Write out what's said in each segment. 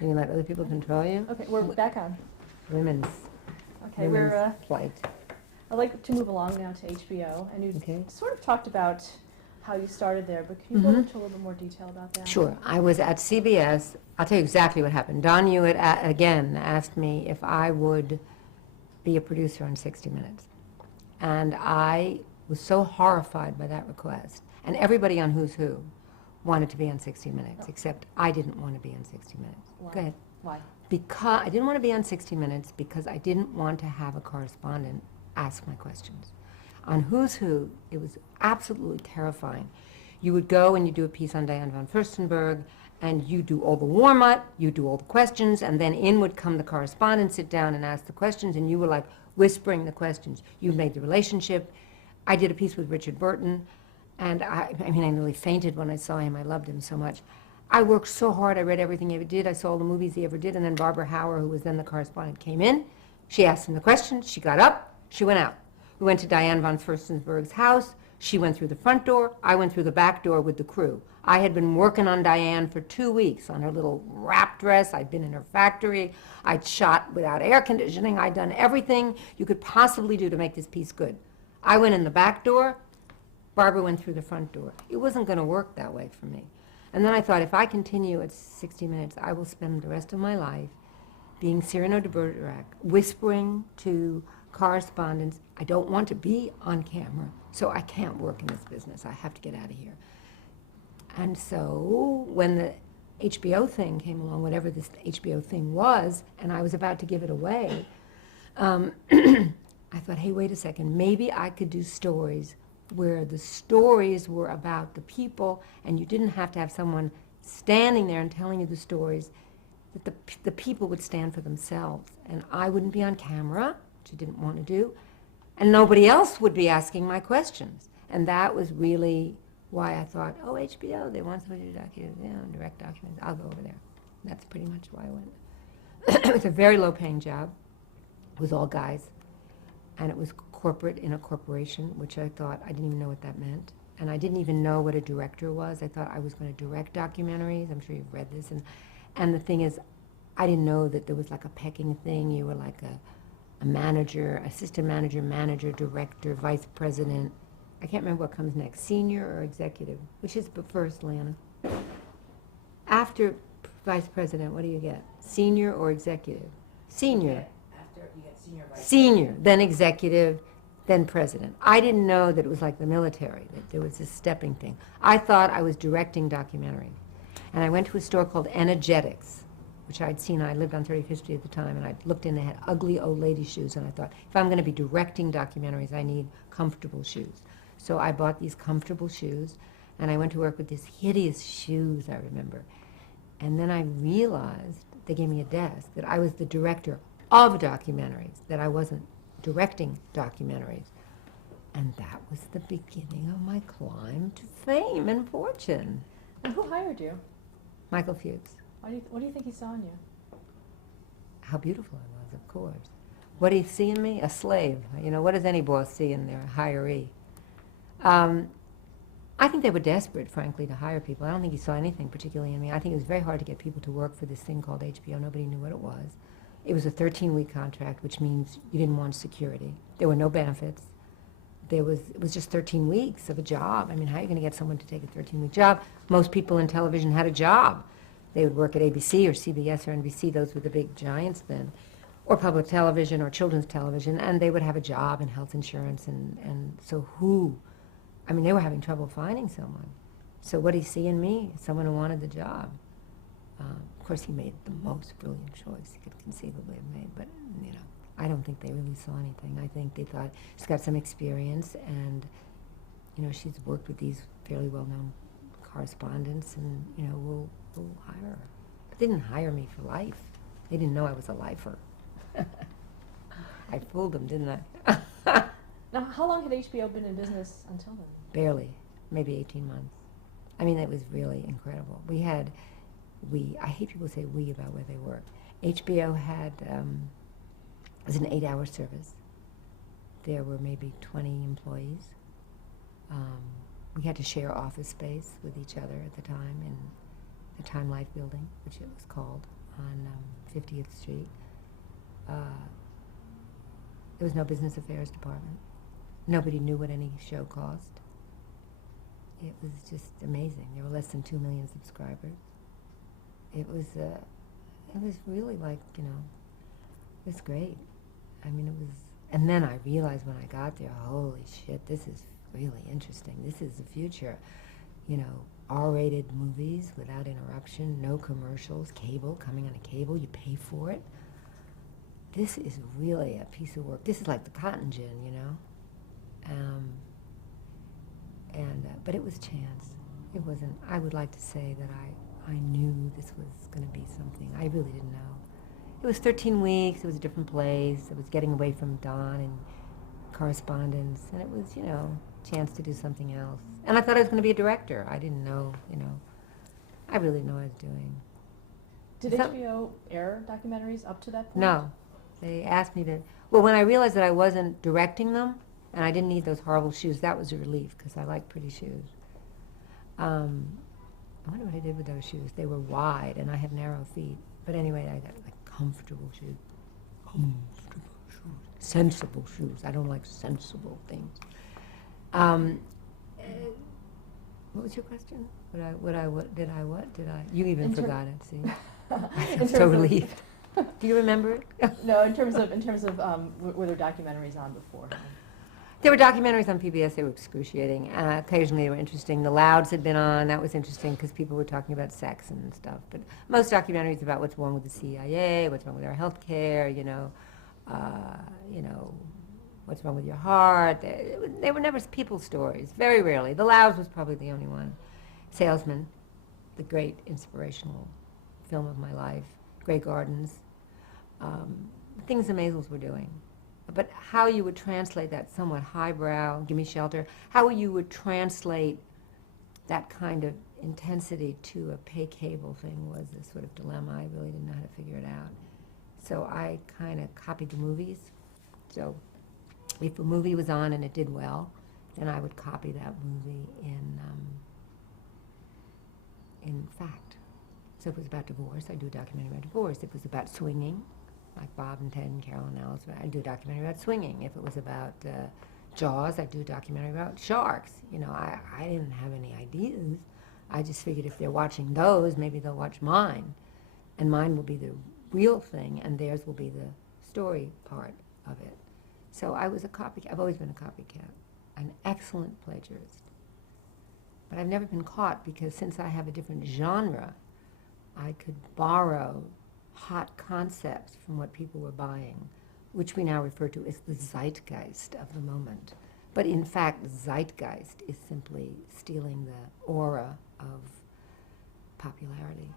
And you let other people control you? Okay, we're back on. Women's We're plight. I'd like to move along now to HBO, and you sort of talked about how you started there, but can you go into a little bit more detail about that? Sure. I was at CBS. I'll tell you exactly what happened. Don Hewitt, again, asked me if I would be a producer on 60 Minutes. And I was so horrified by that request. And everybody on Who's Who wanted to be on 60 Minutes, except I didn't want to be on 60 Minutes. Why? Go ahead. Why? Because I didn't want to be on 60 Minutes because I didn't want to have a correspondent ask my questions. On Who's Who, it was absolutely terrifying. You would go and you do a piece on Diane von Furstenberg, and you do all the warm-up, you do all the questions, and then in would come the correspondent, sit down and ask the questions, and you were like whispering the questions. You made the relationship. I did a piece with Richard Burton, and I nearly fainted when I saw him. I loved him so much. I worked so hard. I read everything he ever did. I saw all the movies he ever did, and then Barbara Hauer, who was then the correspondent, came in. She asked him the questions. She got up. She went out. We went to Diane von Furstenberg's house. She went through the front door. I went through the back door with the crew. I had been working on Diane for 2 weeks on her little wrap dress. I'd been in her factory. I'd shot without air conditioning. I'd done everything you could possibly do to make this piece good. I went in the back door. Barbara went through the front door. It wasn't going to work that way for me. And then I thought, if I continue at 60 Minutes, I will spend the rest of my life being Cyrano de Bergerac, whispering to correspondents. I don't want to be on camera, so I can't work in this business. I have to get out of here. And so when the HBO thing came along, whatever this HBO thing was, and I was about to give it away, I thought, hey, wait a second, maybe I could do stories where the stories were about the people, and you didn't have to have someone standing there and telling you the stories, that the people would stand for themselves. And I wouldn't be on camera, which I didn't want to do, and nobody else would be asking my questions. And that was really why I thought, oh, HBO, they want somebody to direct documents. I'll go over there. That's pretty much why I went. It was a very low-paying job. It was all guys. And it was corporate in a corporation, which I thought, I didn't even know what that meant. And I didn't even know what a director was. I thought I was going to direct documentaries. I'm sure you've read this. And the thing is, I didn't know that there was like a pecking thing. You were like a manager, assistant manager, manager, director, vice president. I can't remember what comes next, senior or executive. Which is first, Lana? After vice president, what do you get? Senior or executive? Senior. After you get senior vice Senior, then executive, then president. I didn't know that it was like the military, that there was this stepping thing. I thought I was directing documentary. And I went to a store called Energetics, which I'd seen. I lived on 35th Street at the time, and I looked in, they had ugly old lady shoes, and I thought, if I'm going to be directing documentaries, I need comfortable shoes. So I bought these comfortable shoes, and I went to work with these hideous shoes, I remember. And then I realized, they gave me a desk, that I was the director of documentaries, that I wasn't directing documentaries. And that was the beginning of my climb to fame and fortune. And who hired you? Michael Fuchs. What do you think he saw in you? How beautiful I was, of course. What did he see in me? A slave. You know, what does any boss see in their hiree? I think they were desperate, frankly, to hire people. I don't think he saw anything particularly in me. I think it was very hard to get people to work for this thing called HBO. Nobody knew what it was. It was a 13-week contract, which means you didn't want security. There were no benefits. It was just 13 weeks of a job. I mean, how are you going to get someone to take a 13-week job? Most people in television had a job. They would work at ABC or CBS or NBC. Those were the big giants then. Or public television or children's television. And they would have a job and health insurance. And so who? I mean, they were having trouble finding someone. So what did he see in me? Someone who wanted the job. Of course, he made the most brilliant choice he could conceivably have made. But, you know, I don't think they really saw anything. I think they thought she's got some experience, and you know, she's worked with these fairly well-known correspondents, and you know, we'll hire her. But they didn't hire me for life. They didn't know I was a lifer. I fooled them, didn't I? Now, how long had HBO been in business until then? Barely, maybe 18 months. I mean, it was really incredible. I hate people say we about where they work. HBO had. It was an 8-hour service. There were maybe 20 employees. We had to share office space with each other at the time in the Time Life building, which it was called. on 50th Street. There was no business affairs department. Nobody knew what any show cost. It was just amazing. There were less than 2 million subscribers. It was really like, it was great. I mean, it was, and then I realized when I got there, holy shit, this is really interesting. This is the future. R-rated movies without interruption, no commercials, cable, coming on a cable, you pay for it. This is really a piece of work. This is like the cotton gin, but it was chance. It wasn't, I would like to say that I knew this was going to be something. I really didn't know. It was 13 weeks, it was a different place, it was getting away from Don and correspondence, and it was, chance to do something else. And I thought I was going to be a director. I didn't know, I really didn't know what I was doing. Did HBO air documentaries up to that point? No. They asked me to, well, when I realized that I wasn't directing them, and I didn't need those horrible shoes, that was a relief, because I like pretty shoes. I wonder what I did with those shoes. They were wide, and I have narrow feet. But anyway, I got comfortable shoes. Comfortable shoes. Sensible shoes. I don't like sensible things. What was your question? You even forgot it, see? I'm so relieved. Do you remember it? No, in terms of, were there documentaries on before? There were documentaries on PBS. They were excruciating. Occasionally they were interesting. The Louds had been on. That was interesting because people were talking about sex and stuff. But most documentaries about what's wrong with the CIA, what's wrong with our health care, what's wrong with your heart. They were never people's stories, very rarely. The Louds was probably the only one. Salesman, the great inspirational film of my life. Grey Gardens. Things the Maisels were doing. But how you would translate that somewhat highbrow, Gimme Shelter, how you would translate that kind of intensity to a pay cable thing was a sort of dilemma. I really didn't know how to figure it out. So I kind of copied the movies. So if a movie was on and it did well, then I would copy that movie in fact. So if it was about divorce, I'd do a documentary about divorce. If it was about swinging, like Bob and Ted and Carol and Alice, I'd do a documentary about swinging. If it was about Jaws, I'd do a documentary about sharks. I didn't have any ideas. I just figured if they're watching those, maybe they'll watch mine. And mine will be the real thing, and theirs will be the story part of it. So I was a copycat. I've always been a copycat, an excellent plagiarist. But I've never been caught because since I have a different genre, I could borrow hot concepts from what people were buying, which we now refer to as the zeitgeist of the moment. But in fact, zeitgeist is simply stealing the aura of popularity.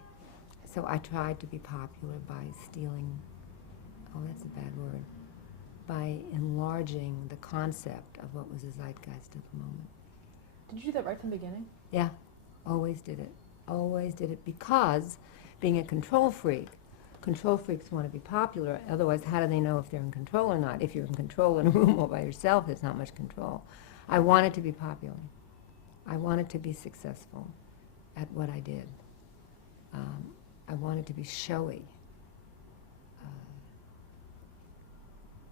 So I tried to be popular by stealing, oh, that's a bad word, by enlarging the concept of what was the zeitgeist of the moment. Did you do that right from the beginning? Yeah, always did it. Always did it because being a control freaks want to be popular. Otherwise, how do they know if they're in control or not? If you're in control in a room all by yourself, there's not much control. I wanted to be popular. I wanted to be successful at what I did. I wanted to be showy.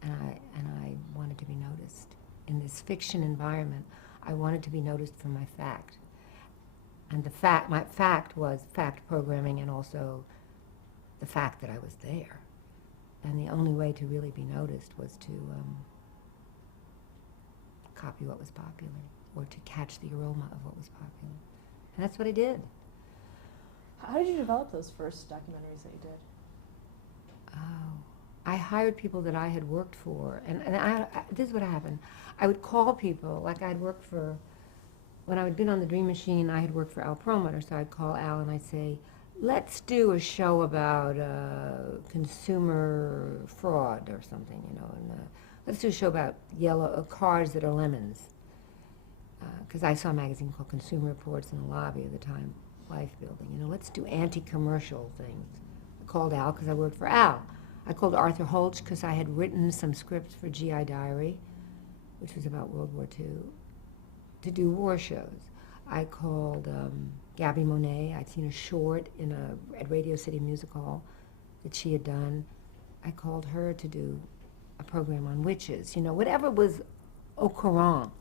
And I wanted to be noticed. In this fiction environment, I wanted to be noticed for my fact. And my fact was fact programming and also the fact that I was there. And the only way to really be noticed was to copy what was popular or to catch the aroma of what was popular. And that's what I did. How did you develop those first documentaries that you did? Oh, I hired people that I had worked for. And this is what happened. I would call people, like I'd worked for, when I had been on the Dream Machine, I had worked for Al Perlmutter, so I'd call Al and I'd say, let's do a show about consumer fraud or something, and let's do a show about cars that are lemons. Because I saw a magazine called Consumer Reports in the lobby of the Time Life building. Let's do anti-commercial things. I called Al because I worked for Al. I called Arthur Holtz because I had written some scripts for GI Diary, which was about World War II, to do war shows. I called Gabby Monet. I'd seen a short at Radio City Music Hall that she had done. I called her to do a program on witches, whatever was au courant.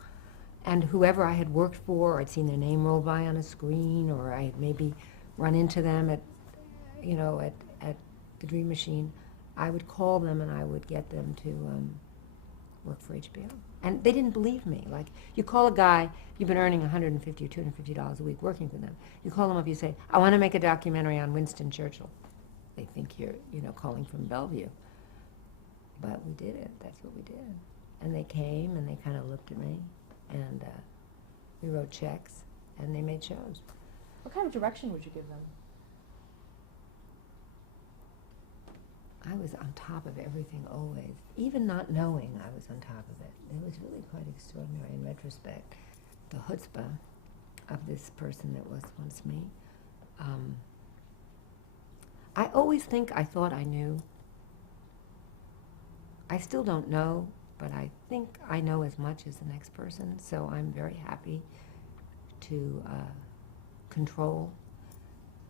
And whoever I had worked for, or I'd seen their name roll by on a screen, or I had maybe run into them at the Dream Machine, I would call them and I would get them to work for HBO. And they didn't believe me. Like, you call a guy, you've been earning $150 or $250 a week working for them. You call them up, you say, I want to make a documentary on Winston Churchill. They think you're, calling from Bellevue. But we did it. That's what we did. And they came and they kind of looked at me, and we wrote checks, and they made shows. What kind of direction would you give them? I was on top of everything always, even not knowing I was on top of it. It was really quite extraordinary in retrospect. The chutzpah of this person that was once me. I always think I thought I knew. I still don't know, but I think I know as much as the next person, so I'm very happy to control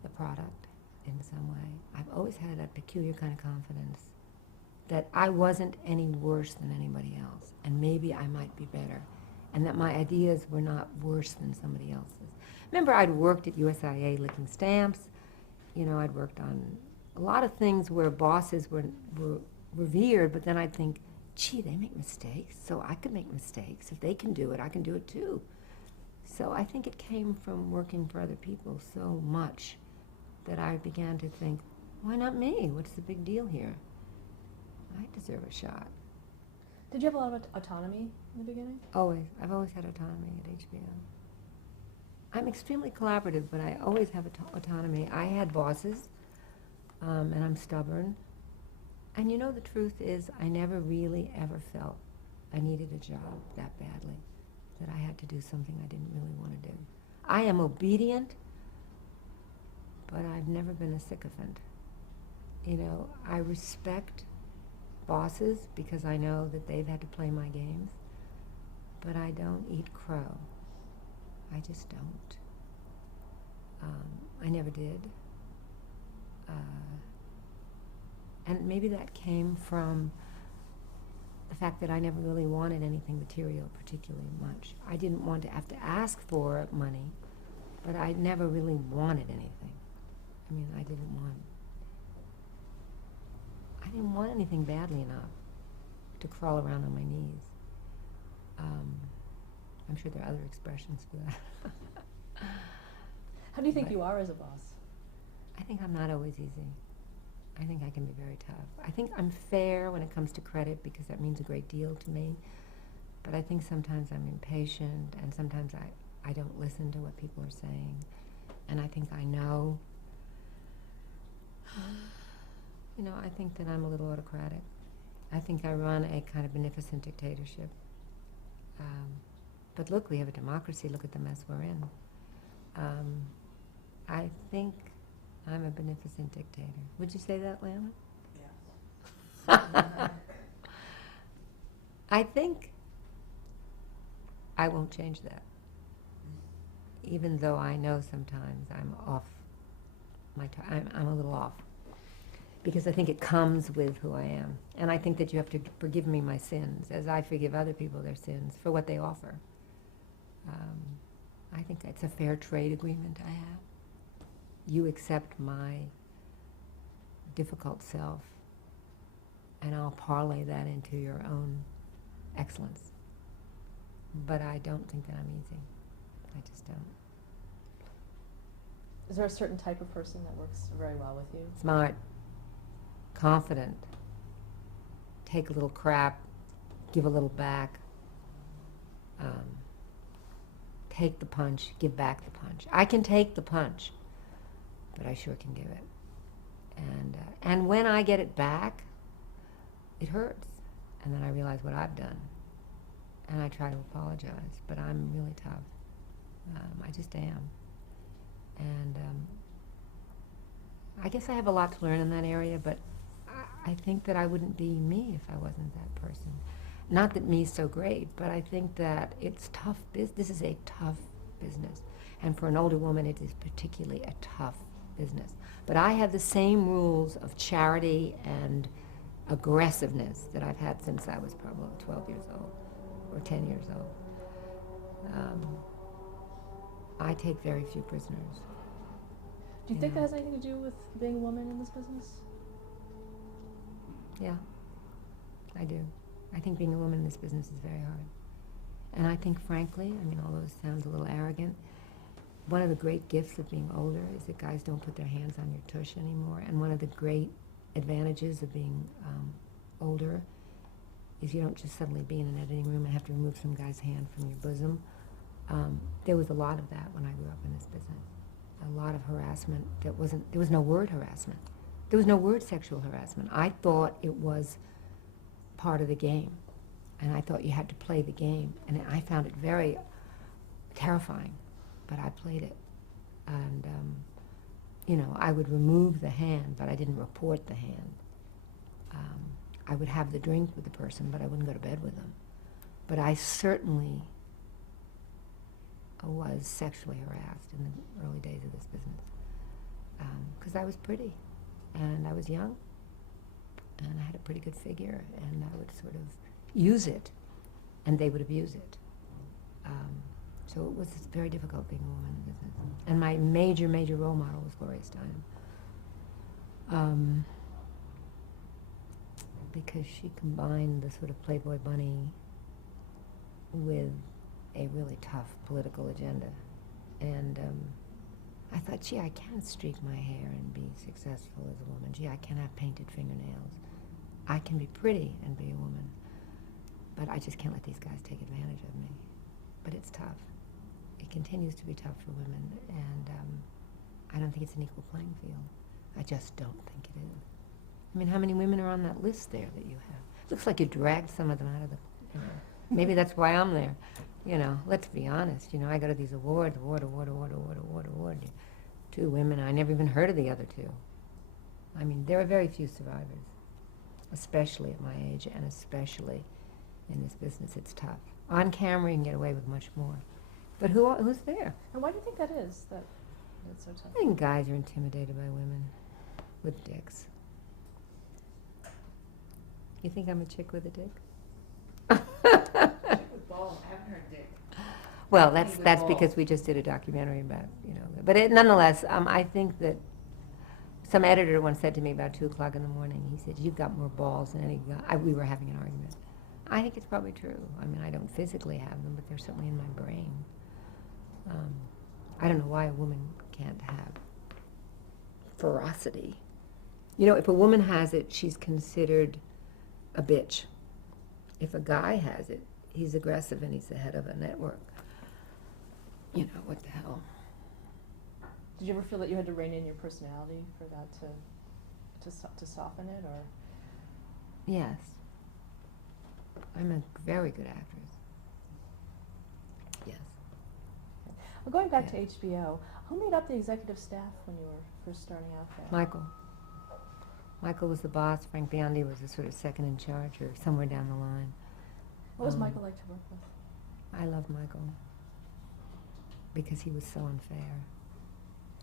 the product in some way. I've always had that peculiar kind of confidence that I wasn't any worse than anybody else, and maybe I might be better, and that my ideas were not worse than somebody else's. Remember, I'd worked at USIA licking stamps. I'd worked on a lot of things where bosses were revered, but then I'd think, gee, they make mistakes, so I could make mistakes. If they can do it, I can do it too. So I think it came from working for other people so much that I began to think, why not me? What's the big deal here? I deserve a shot. Did you have a lot of autonomy in the beginning? Always. I've always had autonomy at HBO. I'm extremely collaborative, but I always have autonomy. I had bosses, and I'm stubborn. And the truth is, I never really ever felt I needed a job that badly, that I had to do something I didn't really want to do. I am obedient, but I've never been a sycophant. I respect bosses because I know that they've had to play my games, but I don't eat crow. I just don't. I never did. And maybe that came from the fact that I never really wanted anything material particularly much. I didn't want to have to ask for money, but I never really wanted anything. I didn't want anything badly enough to crawl around on my knees. I'm sure there are other expressions for that. How do you think you are as a boss? I think I'm not always easy. I think I can be very tough. I think I'm fair when it comes to credit because that means a great deal to me. But I think sometimes I'm impatient, and sometimes I don't listen to what people are saying. And I think I know. I think that I'm a little autocratic. I think I run a kind of beneficent dictatorship. But look, we have a democracy. Look at the mess we're in. I think I'm a beneficent dictator. Would you say that, Lana? Yes. I think I won't change that. Even though I know sometimes I'm off I'm a little off. Because I think it comes with who I am. And I think that you have to forgive me my sins as I forgive other people their sins for what they offer. I think that's a fair trade agreement I have. You accept my difficult self, and I'll parlay that into your own excellence. But I don't think that I'm easy. I just don't. Is there a certain type of person that works very well with you? Smart, confident, take a little crap, give a little back, take the punch, give back the punch. I can take the punch, but I sure can give it. And when I get it back, it hurts. And then I realize what I've done. And I try to apologize, but I'm really tough. I just am. And I guess I have a lot to learn in that area, but I think that I wouldn't be me if I wasn't that person. Not that me's so great, but I think that it's tough. This is a tough business. And for an older woman, it is particularly a tough business. But I had the same rules of charity and aggressiveness that I've had since I was probably 12 years old or 10 years old. I take very few prisoners. Do you think that has anything to do with being a woman in this business? Yeah, I do. I think being a woman in this business is very hard. And I think, frankly, I mean, although it sounds a little arrogant, one of the great gifts of being older is that guys don't put their hands on your tush anymore. And one of the great advantages of being older is you don't just suddenly be in an editing room and have to remove some guy's hand from your bosom. There was a lot of that when I grew up in this business. A lot of harassment that wasn't, there was no word harassment. There was no word sexual harassment. I thought it was part of the game. And I thought you had to play the game. And I found it very terrifying, but I played it. And, you know, I would remove the hand, but I didn't report the hand. I would have the drink with the person, but I wouldn't go to bed with them. But I certainly was sexually harassed in the early days of this business. Because I was pretty, and I was young, and I had a pretty good figure, and I would sort of use it, and they would abuse it. So it was very difficult being a woman in business. And my major, major role model was Gloria Steinem. Because she combined the sort of Playboy bunny with a really tough political agenda. And I thought, gee, I can streak my hair and be successful as a woman. Gee, I can have painted fingernails. I can be pretty and be a woman. But I just can't let these guys take advantage of me. But it's tough. It continues to be tough for women, and I don't think it's an equal playing field. I just don't think it is. I mean, how many women are on that list there that you have? Looks like you dragged some of them out of the, you know, maybe that's why I'm there. You know, let's be honest. You know, I go to these awards, award. 2 women, I never even heard of the other 2. I mean, there are very few survivors, especially at my age, and especially in this business. It's tough. On camera, you can get away with much more. But who's there? And why do you think that is, that it's so tough? I think guys are intimidated by women with dicks. You think I'm a chick with a dick? Chick with balls. I haven't heard dick. Well, Chick that's with that's balls. because we just did a documentary about, you know. But nonetheless, I think that some editor once said to me about 2 o'clock in the morning, he said, "You've got more balls than any guy." We were having an argument. I think it's probably true. I mean, I don't physically have them, but they're certainly in my brain. I don't know why a woman can't have ferocity. You know, if a woman has it, she's considered a bitch. If a guy has it, he's aggressive and he's the head of a network. You know, what the hell? Did you ever feel that you had to rein in your personality for that to soften it, or? Yes. I'm a very good actress. Yes. Well, going back Yeah. to HBO, who made up the executive staff when you were first starting out there? Michael. Michael was the boss. Frank Biondi was the sort of second in charge, or somewhere down the line. What was Michael like to work with? I loved Michael because he was so unfair,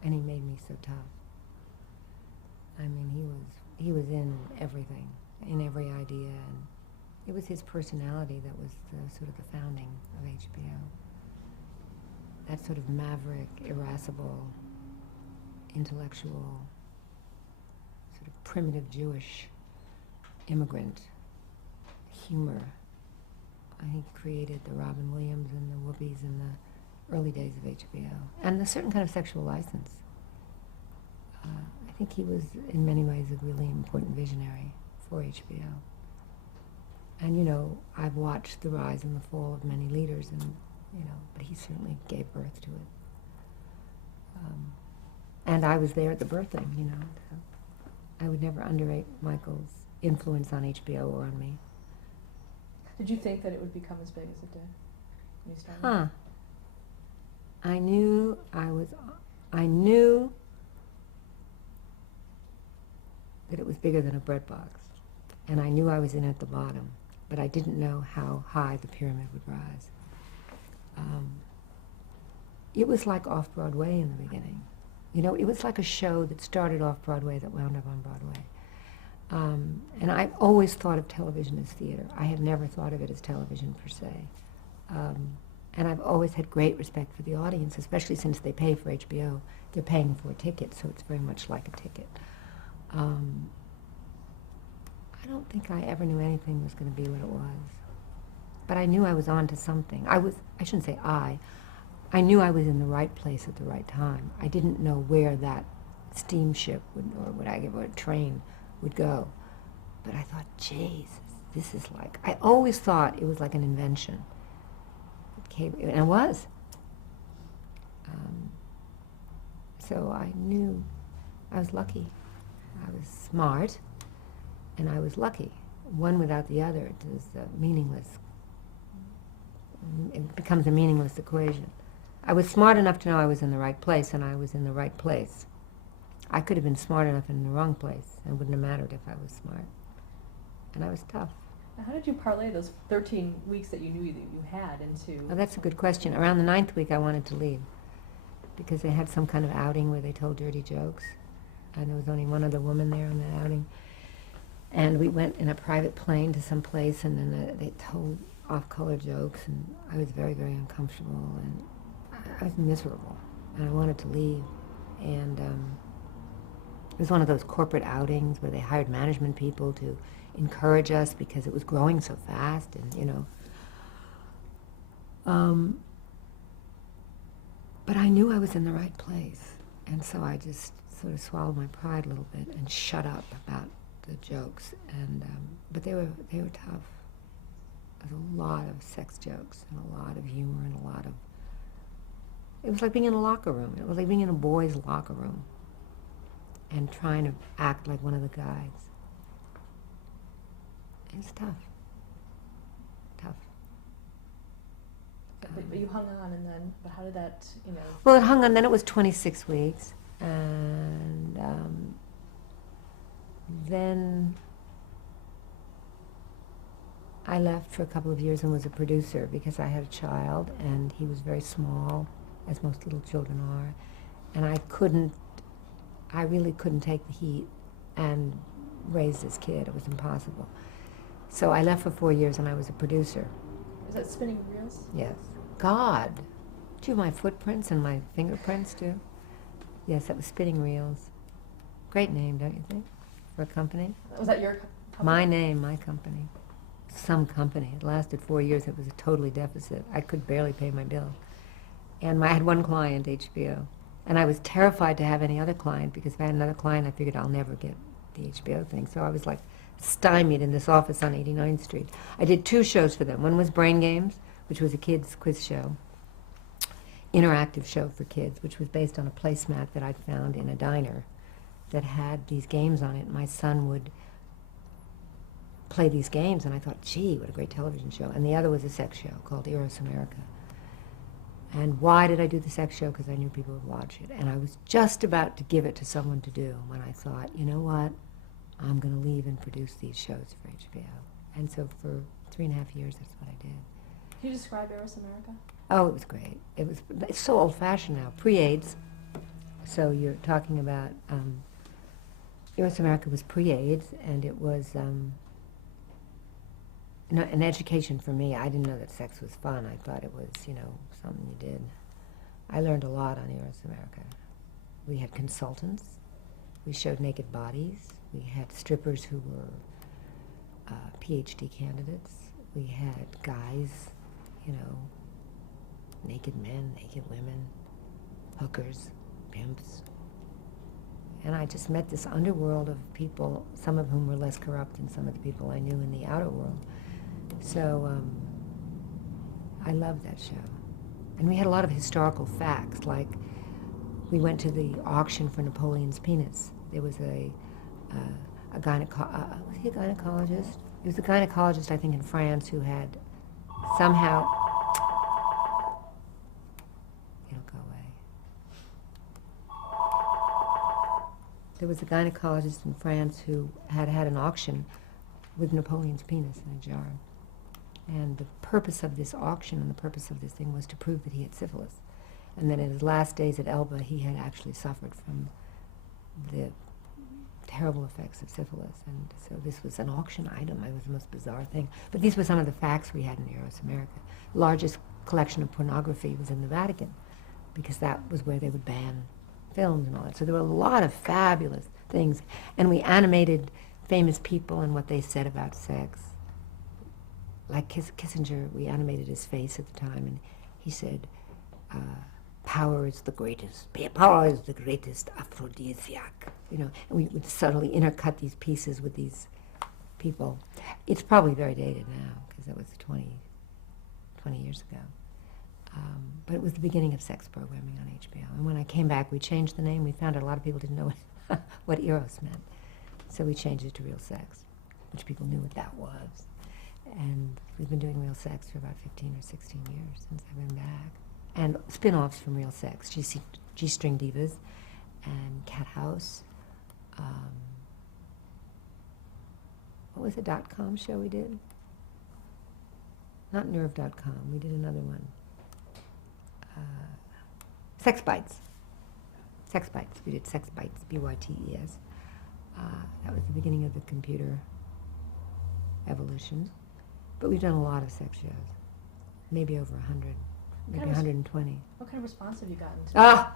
and he made me so tough. I mean, he was in everything, in every idea, and it was his personality that was sort of the founding of HBO. That sort of maverick, irascible, intellectual, sort of primitive Jewish immigrant humor. I think created the Robin Williams and the Whoopies in the early days of HBO. And a certain kind of sexual license. I think he was, in many ways, a really important visionary for HBO. And, you know, I've watched the rise and the fall of many leaders, and, you know, but he certainly gave birth to it. And I was there at the birthing, you know. So I would never underrate Michael's influence on HBO or on me. Did you think that it would become as big as it did when you started? Huh. I knew that it was bigger than a bread box. And I knew I was in at the bottom, but I didn't know how high the pyramid would rise. It was like off-Broadway in the beginning. You know, it was like a show that started off Broadway that wound up on Broadway. And I've always thought of television as theater. I have never thought of it as television per se. And I've always had great respect for the audience, especially since they pay for HBO. They're paying for a ticket, so it's very much like a ticket. I don't think I ever knew anything was going to be what it was. But I knew I was on to something. I shouldn't say I knew I was in the right place at the right time. I didn't know where that steamship would, or a train would go. But I thought, geez, this is like, I always thought it was like an invention. And it was. So I knew I was lucky. I was smart, and I was lucky. One without the other is meaningless. It becomes a meaningless equation. I was smart enough to know I was in the right place, and I was in the right place. I could have been smart enough in the wrong place, and it wouldn't have mattered if I was smart. And I was tough. Now, how did you parlay those 13 weeks that you knew that you had into... Oh, that's a good question. Around the 9th week, I wanted to leave because they had some kind of outing where they told dirty jokes, and there was only one other woman there on that outing. And we went in a private plane to some place, and then they told off-color jokes, and I was very, very uncomfortable, and I was miserable, and I wanted to leave. And it was one of those corporate outings where they hired management people to encourage us because it was growing so fast, and you know. But I knew I was in the right place, and so I just sort of swallowed my pride a little bit and shut up about the jokes. And but they were tough. There was a lot of sex jokes and a lot of humor and a lot of. It was like being in a locker room. It was like being in a boys' locker room and trying to act like one of the guys. It's tough. Tough. But you hung on, and then, but how did that, you know... Well, it hung on, then it was 26 weeks, and then I left for a couple of years and was a producer because I had a child, and he was very small, as most little children are, and I really couldn't take the heat and raise this kid. It was impossible. So I left for 4 years, and I was a producer. Was that spinning reels? Yes. God. Do you have my footprints and my fingerprints, too? Yes, that was Spinning Reels. Great name, don't you think, for a company? Was that your company? My name, my company. Some company. It lasted 4 years. It was a totally deficit. I could barely pay my bill. And I had one client, HBO. And I was terrified to have any other client, because if I had another client, I figured I'll never get the HBO thing. So I was like stymied in this office on 89th Street. I did 2 shows for them. One was Brain Games, which was a kids' quiz show, interactive show for kids, which was based on a placemat that I'd found in a diner that had these games on it. My son would play these games, and I thought, gee, what a great television show. And the other was a sex show called Eros America. And why did I do the sex show? Because I knew people would watch it. And I was just about to give it to someone to do when I thought, you know what? I'm going to leave and produce these shows for HBO. And so for 3.5 years, that's what I did. Can you describe Eros America? Oh, it was great. It's so old-fashioned now, pre-AIDS. So you're talking about, Eros America was pre-AIDS, and it was an education for me. I didn't know that sex was fun. I thought it was, something you did. I learned a lot on Eros America. We had consultants. We showed naked bodies. We had strippers who were PhD candidates. We had guys, naked men, naked women, hookers, pimps. And I just met this underworld of people, some of whom were less corrupt than some of the people I knew in the outer world. So I loved that show. And we had a lot of historical facts, like we went to the auction for Napoleon's penis. There was was he a gynecologist? He was a gynecologist, I think, in France who had somehow... It'll go away. There was a gynecologist in France who had an auction with Napoleon's penis in a jar. And the purpose of this auction and the purpose of this thing was to prove that he had syphilis. And then in his last days at Elba, he had actually suffered from the terrible effects of syphilis. And so this was an auction item. It was the most bizarre thing. But these were some of the facts we had in Eros America. The largest collection of pornography was in the Vatican, because that was where they would ban films and all that. So there were a lot of fabulous things. And we animated famous people and what they said about sex. Like Kissinger, we animated his face at the time, and he said, power is the greatest aphrodisiac, you know, and we would subtly intercut these pieces with these people. It's probably very dated now, because that was 20 years ago. But it was the beginning of sex programming on HBO. And when I came back, we changed the name. We found out a lot of people didn't know what Eros meant. So we changed it to Real Sex, which people knew what that was. And we've been doing Real Sex for about 15 or 16 years since I've been back. And spin-offs from Real Sex, G-String Divas and Cat House. What was the .com show we did? Not Nerve.com, we did another one. Sex Bites. Sex Bites, we did Sex Bites, B-Y-T-E-S. That was the beginning of the computer evolution. But we've done a lot of sex shows, maybe over 100, maybe 120. What kind of response have you gotten to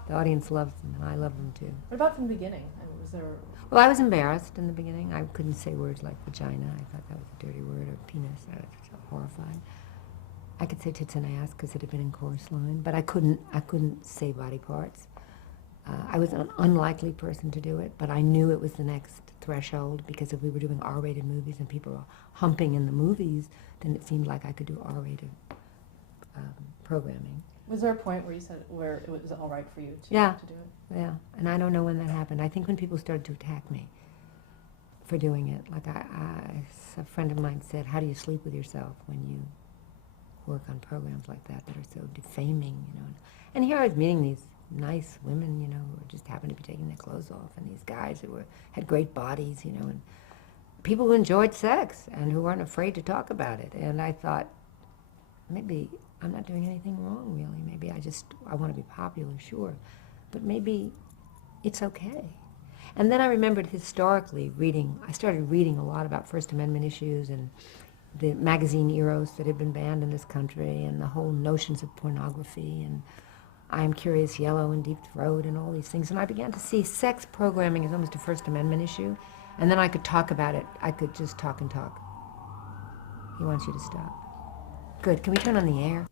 The audience loves them, and I love them too. What about from the beginning? I mean, was there... Well, I was embarrassed in the beginning. I couldn't say words like vagina. I thought that was a dirty word, or penis. I was horrified. I could say tits and ass because it had been in chorus line, but I couldn't say body parts. I was an unlikely person to do it, but I knew it was the next threshold, because if we were doing R-rated movies and people were humping in the movies, then it seemed like I could do R-rated programming. Was there a point where you said where it was all right for you to do it? Yeah, and I don't know when that happened. I think when people started to attack me for doing it. Like a friend of mine said, how do you sleep with yourself when you work on programs like that that are so defaming, you know? And here I was meeting these nice women, you know, who just happened to be taking their clothes off, and these guys who had great bodies, you know, and people who enjoyed sex and who weren't afraid to talk about it. And I thought, maybe I'm not doing anything wrong, really. Maybe I want to be popular, sure, but maybe it's okay. And then I remembered historically I started reading a lot about First Amendment issues and the magazine Eros that had been banned in this country, and the whole notions of pornography, and I'm Curious Yellow and Deep Throat and all these things. And I began to see sex programming as almost a First Amendment issue. And then I could talk about it. I could just talk and talk. He wants you to stop. Good. Can we turn on the air?